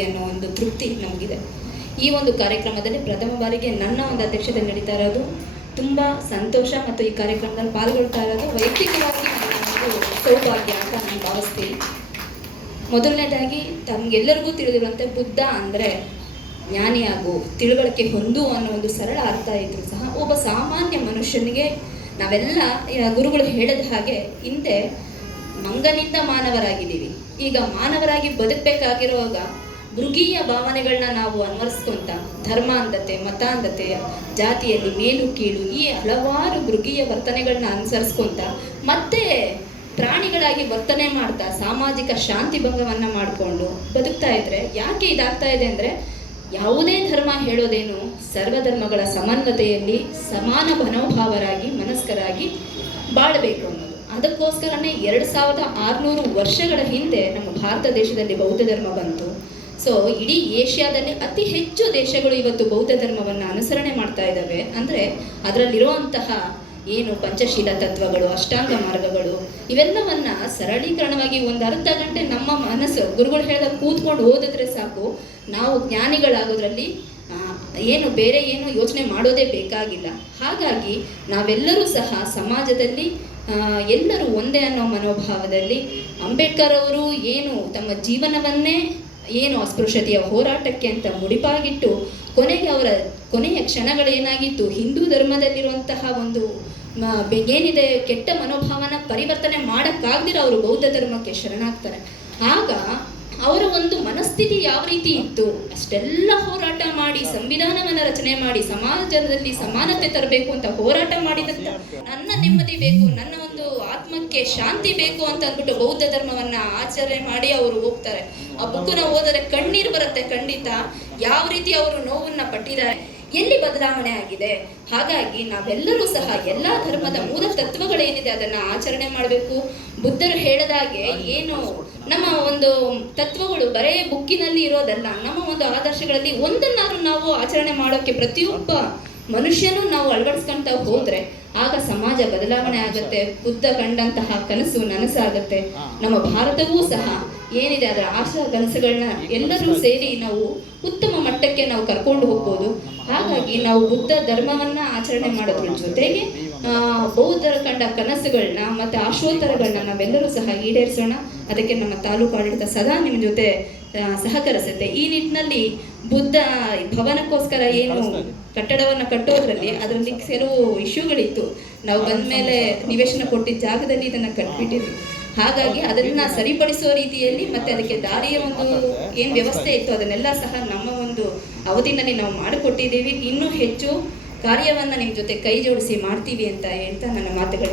ಅನ್ನೋ ಒಂದು ತೃಪ್ತಿ ನಮಗಿದೆ. ಈ ಒಂದು ಕಾರ್ಯಕ್ರಮದಲ್ಲಿ ಪ್ರಥಮ ಬಾರಿಗೆ ನನ್ನ ಒಂದು ಅಧ್ಯಕ್ಷತೆ ನಡೀತಾ ಇರೋದು. ತುಂಬ ಸಂತೋಷ ಮತ್ತು ಈ ಕಾರ್ಯಕ್ರಮದಲ್ಲಿ ಪಾಲ್ಗೊಳ್ತಾ ಇರೋದು ವೈಯಕ್ತಿಕವಾಗಿ ಸೌಭಾಗ್ಯ ಅಂತ ನಾನು ಭಾವಿಸ್ತೀನಿ. ಮೊದಲನೇದಾಗಿ ತಮಗೆಲ್ಲರಿಗೂ ತಿಳಿದಿರುವಂತೆ ಬುದ್ಧ ಅಂದರೆ ಜ್ಞಾನಿಯಾಗು ತಿಳುವಳಿಕೆ ಹೊಂದು ಅನ್ನೋ ಒಂದು ಸರಳ ಅರ್ಥ ಇದ್ರು ಸಹ ಒಬ್ಬ ಸಾಮಾನ್ಯ ಮನುಷ್ಯನಿಗೆ ನಾವೆಲ್ಲ ಗುರುಗಳು ಹೇಳಿದ ಹಾಗೆ ಹಿಂದೆ ಮಂಗನಿಂದ ಮಾನವರಾಗಿದ್ದೀವಿ. ಈಗ ಮಾನವರಾಗಿ ಬದುಕಬೇಕಾಗಿರುವಾಗ ಮೃಗೀಯ ಭಾವನೆಗಳನ್ನ ನಾವು ಅನ್ವರ್ಸ್ಕೊಂತ ಧರ್ಮಾಂಧತೆ ಮತಾಂಧತೆ ಜಾತಿಯಲ್ಲಿ ಮೇಲು ಕೀಳು ಈ ಹಲವಾರು ಮೃಗೀಯ ವರ್ತನೆಗಳನ್ನ ಅನುಸರಿಸ್ಕೊಂತ ಮತ್ತೆ ಪ್ರಾಣಿಗಳಾಗಿ ವರ್ತನೆ ಮಾಡ್ತಾ ಸಾಮಾಜಿಕ ಶಾಂತಿ ಭಂಗವನ್ನ ಮಾಡಿಕೊಂಡು ಬದುಕ್ತಾ ಇದ್ರೆ ಯಾಕೆ ಇದಾಗ್ತಾ ಇದೆ ಅಂದ್ರೆ ಯಾವುದೇ ಧರ್ಮ ಹೇಳೋದೇನು ಸರ್ವಧರ್ಮಗಳ ಸಮನ್ವತೆಯಲ್ಲಿ ಸಮಾನ ಮನೋಭಾವರಾಗಿ ಮನಸ್ಕರಾಗಿ ಬಾಳಬೇಕು ಅನ್ನೋದು. ಅದಕ್ಕೋಸ್ಕರನೇ ಎರಡು ಸಾವಿರದ ಆರುನೂರು ವರ್ಷಗಳ ಹಿಂದೆ ನಮ್ಮ ಭಾರತ ದೇಶದಲ್ಲಿ ಬೌದ್ಧ ಧರ್ಮ ಬಂತು. ಸೊ ಇಡೀ ಏಷ್ಯಾದಲ್ಲಿ ಅತಿ ಹೆಚ್ಚು ದೇಶಗಳು ಇವತ್ತು ಬೌದ್ಧ ಧರ್ಮವನ್ನು ಅನುಸರಣೆ ಮಾಡ್ತಾ ಇದ್ದಾವೆ ಅಂದರೆ ಅದರಲ್ಲಿರುವಂತಹ ಏನು ಪಂಚಶೀಲ ತತ್ವಗಳು, ಅಷ್ಟಾಂಗ ಮಾರ್ಗಗಳು, ಇವೆಲ್ಲವನ್ನ ಸರಳೀಕರಣವಾಗಿ ಒಂದು ಅರ್ಧ ಗಂಟೆ ನಮ್ಮ ಮನಸ್ಸು, ಗುರುಗಳು ಹೇಳಿದ ಕೂತ್ಕೊಂಡು ಓದಿದ್ರೆ ಸಾಕು. ನಾವು ಜ್ಞಾನಿಗಳಾಗೋದ್ರಲ್ಲಿ ಏನು ಬೇರೆ ಏನು ಯೋಚನೆ ಮಾಡೋದೇ ಬೇಕಾಗಿಲ್ಲ. ಹಾಗಾಗಿ ನಾವೆಲ್ಲರೂ ಸಹ ಸಮಾಜದಲ್ಲಿ ಎಲ್ಲರೂ ಒಂದೇ ಅನ್ನೋ ಮನೋಭಾವದಲ್ಲಿ ಅಂಬೇಡ್ಕರ್ ಅವರು ಏನು ತಮ್ಮ ಜೀವನವನ್ನೇ ಏನು ಅಸ್ಪೃಶ್ಯತೆಯ ಹೋರಾಟಕ್ಕೆ ಅಂತ ಮುಡಿಪಾಗಿಟ್ಟು ಕೊನೆಗೆ ಅವರ ಕೊನೆಯ ಕ್ಷಣಗಳೇನಾಗಿತ್ತು? ಹಿಂದೂ ಧರ್ಮದಲ್ಲಿರುವಂತಹ ಒಂದು ಏನಿದೆ, ಕೆಟ್ಟ ಮನೋಭಾವನ ಪರಿವರ್ತನೆ ಮಾಡೋಕ್ಕಾಗ್ದಿರ ಅವರು ಬೌದ್ಧ ಧರ್ಮಕ್ಕೆ ಶರಣಾಗ್ತಾರೆ. ಆಗ ಅವರ ಒಂದು ಮನಸ್ಥಿತಿ ಯಾವ ರೀತಿ ಇತ್ತು? ಅಷ್ಟೆಲ್ಲ ಹೋರಾಟ ಮಾಡಿ, ಸಂವಿಧಾನವನ್ನ ರಚನೆ ಮಾಡಿ, ಸಮಾಜದಲ್ಲಿ ಸಮಾನತೆ ತರಬೇಕು ಅಂತ ಹೋರಾಟ ಮಾಡಿದಂತ ನನ್ನ ನೆಮ್ಮದಿ ಬೇಕು, ನನ್ನ ಆತ್ಮಕ್ಕೆ ಶಾಂತಿ ಬೇಕು ಅಂತ ಅಂದ್ಬಿಟ್ಟು ಬೌದ್ಧ ಧರ್ಮವನ್ನ ಆಚರಣೆ ಮಾಡಿ ಅವರು ಹೋಗ್ತಾರೆ. ಆ ಬುಕ್ಕನ್ನ ಓದಿದ್ರೆ ಕಣ್ಣೀರು ಬರುತ್ತೆ ಖಂಡಿತ. ಯಾವ ರೀತಿ ಅವರು ನೋವನ್ನ ಪಟ್ಟಿದ್ದಾರೆ, ಎಲ್ಲಿ ಬದಲಾವಣೆ ಆಗಿದೆ? ಹಾಗಾಗಿ ನಾವೆಲ್ಲರೂ ಸಹ ಎಲ್ಲ ಧರ್ಮದ ಮೂಲ ತತ್ವಗಳೇನಿದೆ ಅದನ್ನ ಆಚರಣೆ ಮಾಡಬೇಕು. ಬುದ್ಧರು ಹೇಳದಾಗೆ ಏನು ನಮ್ಮ ಒಂದು ತತ್ವಗಳು ಬರೇ ಬುಕ್ಕಿನಲ್ಲಿ ಇರೋದಲ್ಲ, ನಮ್ಮ ಒಂದು ಆದರ್ಶಗಳಲ್ಲಿ ಒಂದನ್ನಾದ್ರೂ ನಾವು ಆಚರಣೆ ಮಾಡೋಕೆ ಪ್ರತಿಯೊಬ್ಬ ಮನುಷ್ಯನೂ ನಾವು ಅಳವಡಿಸ್ಕೊಂತ ಹೋದ್ರೆ ಆಗ ಸಮಾಜ ಬದಲಾವಣೆ ಆಗುತ್ತೆ ಬುದ್ಧ ಕಂಡಂತಹ ಕನಸು ನನಸಾಗುತ್ತೆ. ನಮ್ಮ ಭಾರತವೂ ಸಹ ಏನಿದೆ ಅದರ ಆಶಾ ಕನಸುಗಳನ್ನ ಎಲ್ಲರೂ ಸೇರಿ ನಾವು ಉತ್ತಮ ಮಟ್ಟಕ್ಕೆ ನಾವು ಕರ್ಕೊಂಡು ಹೋಗ್ಬೋದು. ಹಾಗಾಗಿ ನಾವು ಬುದ್ಧ ಧರ್ಮವನ್ನ ಆಚರಣೆ ಮಾಡೋದ್ರ ಜೊತೆಗೆ ಬೌದ್ಧರ ಕಂಡ ಕನಸುಗಳನ್ನ ಮತ್ತೆ ಆಶೋತ್ತರಗಳನ್ನ ನಾವೆಲ್ಲರೂ ಸಹ ಈಡೇರಿಸೋಣ. ಅದಕ್ಕೆ ನಮ್ಮ ತಾಲೂಕು ಆಡಳಿತ ಸದಾ ನಿಮ್ಮ ಜೊತೆ ಸಹಕರಿಸುತ್ತೆ. ಈ ನಿಟ್ಟಿನಲ್ಲಿ ಬುದ್ಧ ಭವನಕ್ಕೋಸ್ಕರ ಏನು ಕಟ್ಟಡವನ್ನು ಕಟ್ಟೋದ್ರಲ್ಲಿ ಅದರಲ್ಲಿ ಕೆಲವು ಇಶ್ಯೂಗಳಿತ್ತು. ನಾವು ಬಂದ ಮೇಲೆ ನಿವೇಶನ ಕೊಟ್ಟಿದ್ದ ಜಾಗದಲ್ಲಿ ಇದನ್ನು ಕಟ್ಬಿಟ್ಟಿದ್ವಿ. ಹಾಗಾಗಿ ಅದನ್ನ ಸರಿಪಡಿಸುವ ರೀತಿಯಲ್ಲಿ ಮತ್ತೆ ಅದಕ್ಕೆ ದಾರಿಯ ಒಂದು ಏನ್ ವ್ಯವಸ್ಥೆ ಇತ್ತು ಅದನ್ನೆಲ್ಲ ಸಹ ನಮ್ಮ ಒಂದು ಅವಧಿನಲ್ಲಿ ನಾವು ಮಾಡಿಕೊಟ್ಟಿದ್ದೀವಿ. ಇನ್ನೂ ಹೆಚ್ಚು ಕಾರ್ಯವನ್ನ ನಿಮ್ ಜೊತೆ ಕೈ ಜೋಡಿಸಿ ಮಾಡ್ತೀವಿ ಅಂತ ಹೇಳ್ತಾ ನನ್ನ ಮಾತುಗಳು.